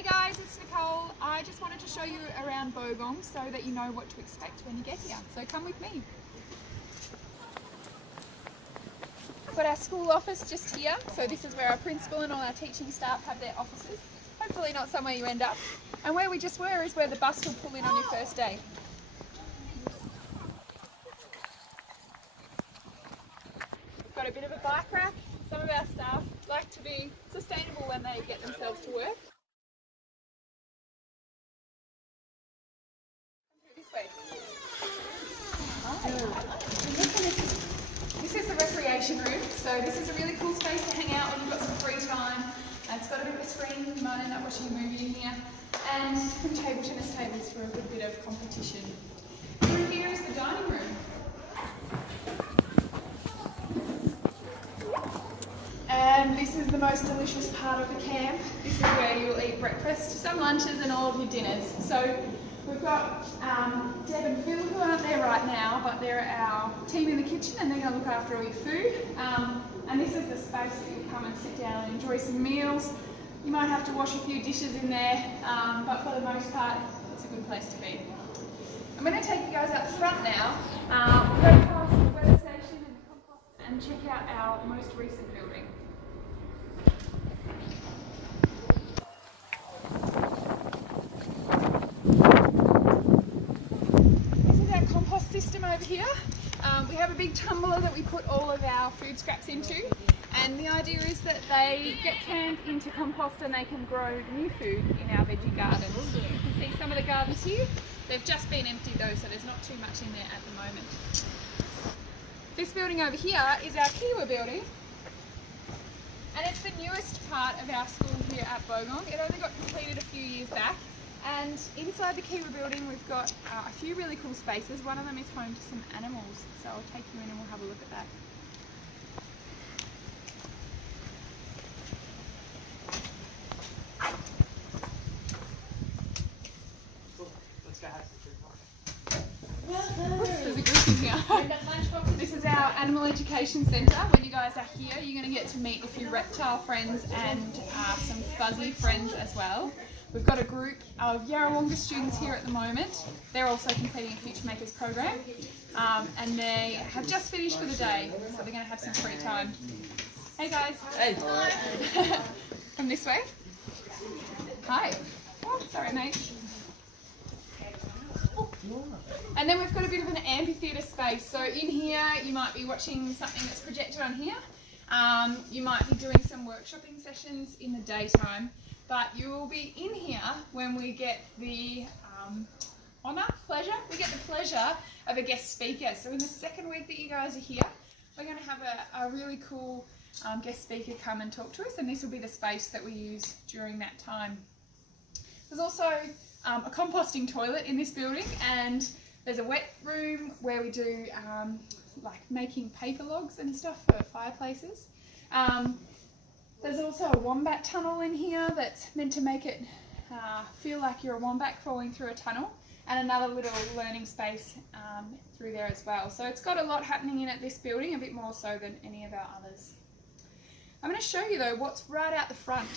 Hey guys, it's Nicole. I just wanted to show you around Bogong so that you know what to expect when you get here. So come with me. We've got our school office just here. So this is where our principal and all our teaching staff have their offices. Hopefully not somewhere you end up. And where we just were is where the bus will pull in on your first day. We've got a bit of a bike rack. Some of our staff like to be sustainable when they get themselves to work. This is the recreation room, so this is a really cool space to hang out when you've got some free time. It's got a bit of a screen, you might end up watching a movie in here, and some table tennis tables for a good bit of competition. Through here is the dining room. And this is the most delicious part of the camp. This is where you'll eat breakfast, some lunches and all of your dinners. So we've got Deb and Phil who aren't there right now, but they're our team in the kitchen and they're going to look after all your food. And this is the space that you'll come and sit down and enjoy some meals. You might have to wash a few dishes in there, but for the most part, it's a good place to be. I'm going to take you guys out the front now. We'll go past the weather station and the compost and check out our most recent building. System over here. We have a big tumbler that we put all of our food scraps into, and the idea is that they get canned into compost and they can grow new food in our veggie gardens. You can see some of the gardens here. They've just been emptied though, so there's not too much in there at the moment. This building over here is our Kiwa building, and it's the newest part of our school here at Bogong. It only got completed a few years back. And inside the Kiwa building we've got a few really cool spaces. One of them is home to some animals, so I'll take you in and we'll have a look at that. Let's go have some food. Oops, there's a group in here. This is our animal education centre. When you guys are here, you're going to get to meet a few reptile friends and some fuzzy friends as well. We've got a group of Yarrawonga students here at the moment. They're also completing a Future Makers program, and they have just finished for the day, so they're going to have some free time. Hey guys. Hey. Come this way. Hi. Oh, sorry mate. And then we've got a bit of an amphitheatre space. So in here you might be watching something that's projected on here. You might be doing some workshopping sessions in the daytime. But you will be in here when we get the we get the pleasure of a guest speaker. So in the second week that you guys are here, we're going to have a really cool guest speaker come and talk to us, and this will be the space that we use during that time. There's also a composting toilet in this building, and there's a wet room where we do like making paper logs and stuff for fireplaces. There's also a wombat tunnel in here that's meant to make it feel like you're a wombat crawling through a tunnel, and another little learning space through there as well. So it's got a lot happening in at this building, a bit more so than any of our others. I'm going to show you though what's right out the front.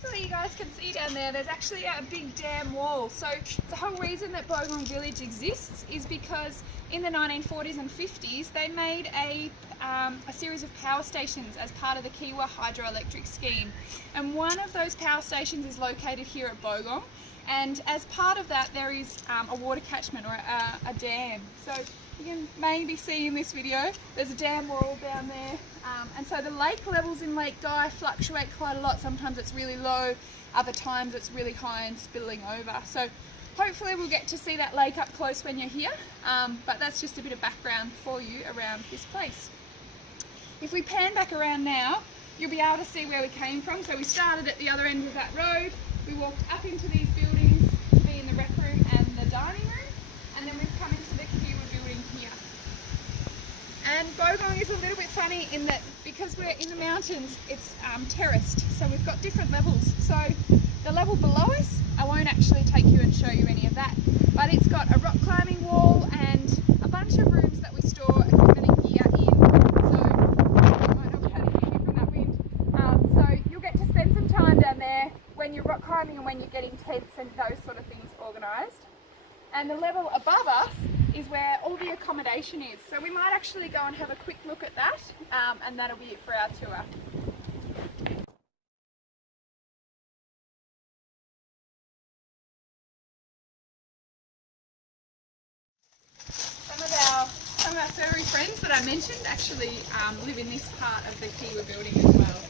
Hopefully you guys can see down there, there's actually a big dam wall. So the whole reason that Bogong Village exists is because in the 1940s and 50s they made a series of power stations as part of the Kiwa hydroelectric scheme. And one of those power stations is located here at Bogong. And as part of that there is a water catchment or a dam. So you can maybe see in this video, there's a dam wall down there. And so the lake levels in Lake Guy fluctuate quite a lot. Sometimes it's really low, other times it's really high and spilling over. So hopefully we'll get to see that lake up close when you're here, but that's just a bit of background for you around this place. If we pan back around now, you'll be able to see where we came from. So we started at the other end of that road, we walked up into these buildings to be in the rec room and the dining room, and then we've come into the Kiwa building here. And Bogong is a little bit funny in that because we're in the mountains, it's terraced, so we've got different levels. So the level below us, I won't actually take you and show you any of that, but but it's got a rock climbing wall and a bunch of rooms that we store equipment and gear in. So you might not be able to hear me from that wind. So you'll get to spend some time down there when you're rock climbing and when you're getting tents and those sort of things organised. And the level above us is where all the accommodation is. So we might actually go and have a quick look at that, and that'll be it for our tour. Some of our furry friends that I mentioned actually live in this part of the Kiwa building as well.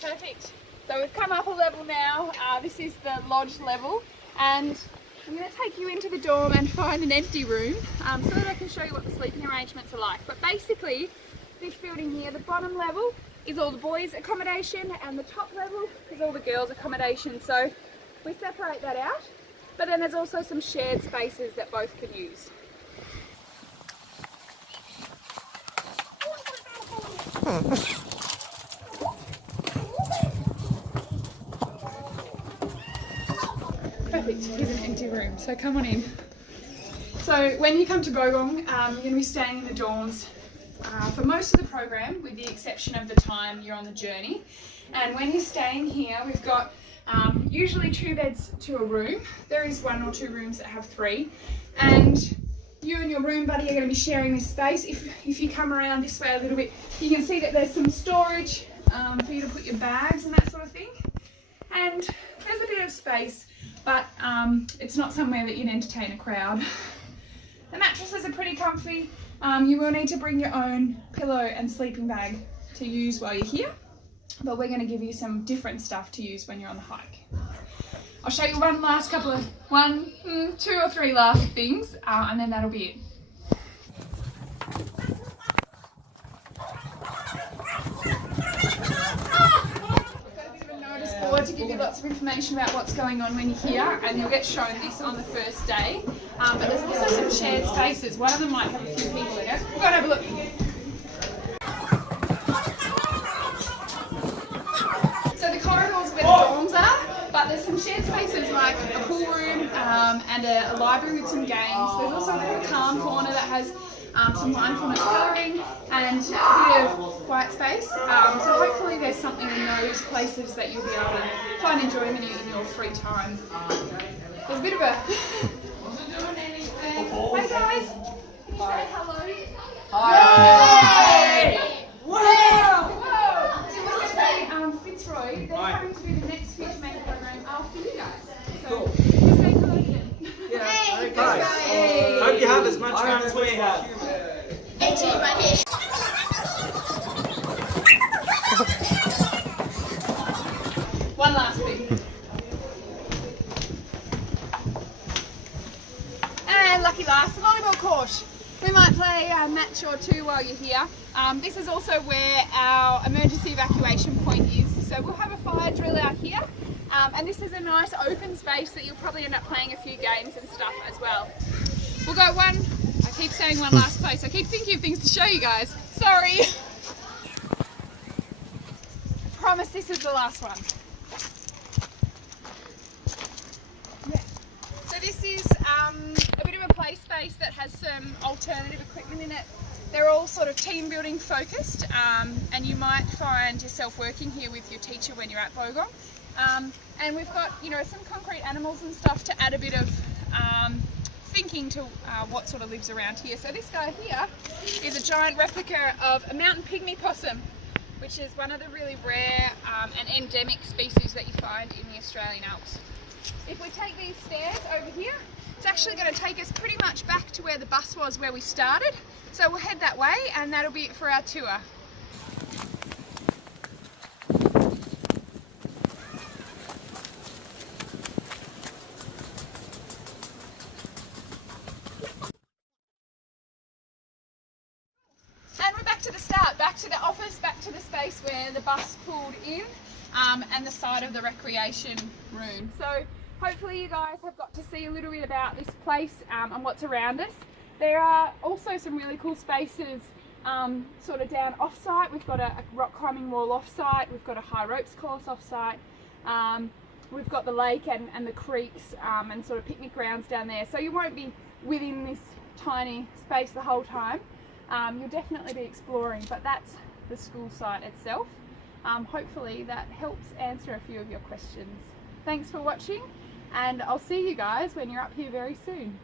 Perfect. So we've come up a level now. This is the lodge level, and I'm going to take you into the dorm and find an empty room so that I can show you what the sleeping arrangements are like. But basically, this building here, the bottom level is all the boys' accommodation and the top level is all the girls' accommodation. So we separate that out, but then there's also some shared spaces that both can use. Perfect, here's an empty room, so come on in. So when you come to Bogong, you're going to be staying in the dorms for most of the program, with the exception of the time you're on the journey. And when you're staying here, we've got usually 2 beds to a room. There is 1 or 2 rooms that have 3. And you and your room buddy are going to be sharing this space. If you come around this way a little bit, you can see that there's some storage for you to put your bags and that sort of thing. And there's a bit of space, but it's not somewhere that you'd entertain a crowd. The mattresses are pretty comfy. You will need to bring your own pillow and sleeping bag to use while you're here, but we're going to give you some different stuff to use when you're on the hike. I'll show you one last couple of, 2 or 3 last things, and then that'll be it. To give you lots of information about what's going on when you're here, and you'll get shown this on the first day. But there's also some shared spaces. One of them might have a few people in it. We'll go and have a look. So the corridors where the dorms are, but there's some shared spaces like a pool room and a library with some games. There's also a bit of a calm corner that has some mindfulness colouring and a bit of quiet space. So hopefully there's something in those places that you'll be able to find enjoyment in your free time. There's a bit of a... Hi guys! Can you say hello? Hi! Wow! Whoa! So this is Fitzroy. They're coming to do the next Future Maker program after you guys. So cool. Just say hello to them. Yeah. Hey, Hi. Hope you have as much fun as we have. One last thing. And lucky last, the volleyball court. We might play a match or 2 while you're here. This is also where our emergency evacuation point is. So we'll have a fire drill out here. And this is a nice open space that you'll probably end up playing a few games and stuff as well. We'll go I keep saying one last place. I keep thinking of things to show you guys. Sorry. Promise this is the last one. Yeah. So this is a bit of a play space that has some alternative equipment in it. They're all sort of team building focused, and you might find yourself working here with your teacher when you're at Bogong. And we've got, some concrete animals and stuff to add a bit of thinking to what sort of lives around here. So this guy here is a giant replica of a mountain pygmy possum, which is one of the really rare and endemic species that you find in the Australian Alps. If we take these stairs over here, it's actually going to take us pretty much back to where the bus was where we started. So we'll head that way, and that'll be it for our tour. And we're back to the start, back to the office, back to the space where the bus pulled in, and the side of the recreation room. So hopefully you guys have got to see a little bit about this place and what's around us. There are also some really cool spaces sort of down off-site. We've got a rock climbing wall off-site. We've got a high ropes course off-site. We've got the lake and the creeks and sort of picnic grounds down there. So you won't be within this tiny space the whole time. You'll definitely be exploring, but that's the school site itself. Hopefully that helps answer a few of your questions. Thanks for watching, and I'll see you guys when you're up here very soon.